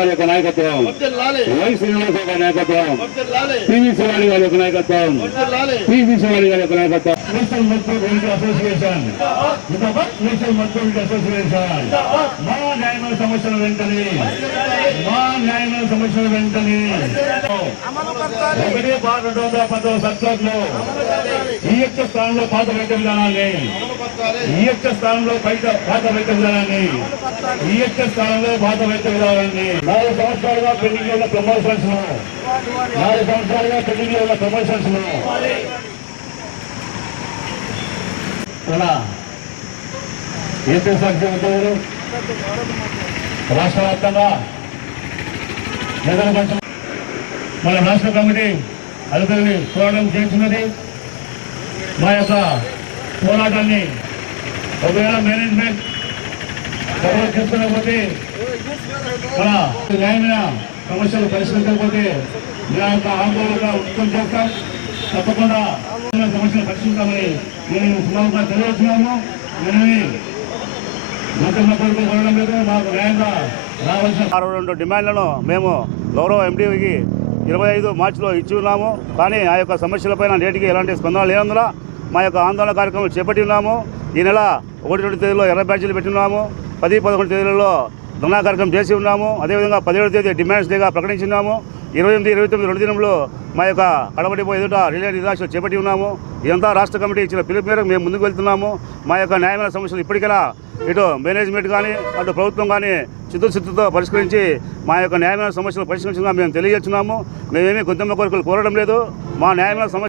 వారి యొక్క నాయకత్వం వై శ్రీనివాస యొక్క నాయకత్వం పివి శివాడి గారి యొక్క నాయకత్వం పివి శివాడి గారి యొక్క నాయకత్వం national Mazdoor welfare association. National Mazdoor association. మా న్యాయమైన సమస్యల వెంటనే. మా న్యాయమైన సమస్యల వెంటనే. ఒకటి బార్ రెండు వందల పదో సర్కులర్లో ఈ యొక్క స్థానంలో పాత వైద్య విధానాన్ని. ఈ యొక్క స్థానంలో బయట పాత వైద్య విధానాన్ని. ఈ యొక్క స్థానంలో పాత వైద్య విధానాన్ని. నాలుగు సంవత్సరాలుగా పెండింగ్ ఉన్న ప్రమోషన్స్ నాలుగు సంవత్సరాలుగా పెండింగ్ ఉన్న ప్రమోషన్స్ ఇలా ఏపీ సాక్షి ఉద్యోగులు రాష్ట్ర వ్యాప్తంగా నిధుల మన రాష్ట్ర కమిటీ అధికారులు పోరాటం చేస్తున్నది. మా యొక్క పోరాటాన్ని ఒకవేళ మేనేజ్మెంట్ చొరవ మన న్యాయమైన సమస్యలు పరిష్కరించకపోతే మా యొక్క ఆందోళన ఉత్పత్తి చేస్తాం. తప్పకుండా సమస్యలు పరిశీలిస్తామని నేను సులభంగా తెలియజేస్తున్నాము నేను అరవై రెండు డిమాండ్లను మేము గౌరవ ఎండీకి ఇరవై ఐదు మార్చిలో ఇచ్చి ఉన్నాము. కానీ ఆ యొక్క సమస్యలపైన నేటికి ఎలాంటి స్పందన లేనందున మా యొక్క ఆందోళన కార్యక్రమం చేపట్టి ఉన్నాము. ఈ నెల ఒకటి రెండు తేదీలో ఎర్ర బ్యాచ్లు పెట్టి ఉన్నాము. పది పదకొండు తేదీలలో ధర్నా కార్యక్రమం చేసి ఉన్నాము. అదేవిధంగా పదిహేడు తేదీ డిమాండ్స్ డేగా ప్రకటించున్నాము ఇరవై ఎనిమిది ఇరవై తొమ్మిది రెండు దినంలో మా యొక్క కడబడిపో ఎదుట రిలే నిరాశలు చేపట్టి ఉన్నాము. ఇదంతా రాష్ట్ర కమిటీ ఇచ్చిన పిలుపు మేరకు మేము ముందుకు వెళ్తున్నాము. మా యొక్క న్యాయమైన సమస్యలు ఇప్పటికైనా ఇటు మేనేజ్మెంట్ కానీ అటు ప్రభుత్వం కానీ చిత్తశుద్ధితో పరిష్కరించి మా యొక్క న్యాయమైన సమస్యలు పరిష్కరించగా మేము తెలియజేస్తున్నాము. మేమేమీ గొంతమ్మ కోరికలు కోరడం లేదు. మా న్యాయమైన సమస్య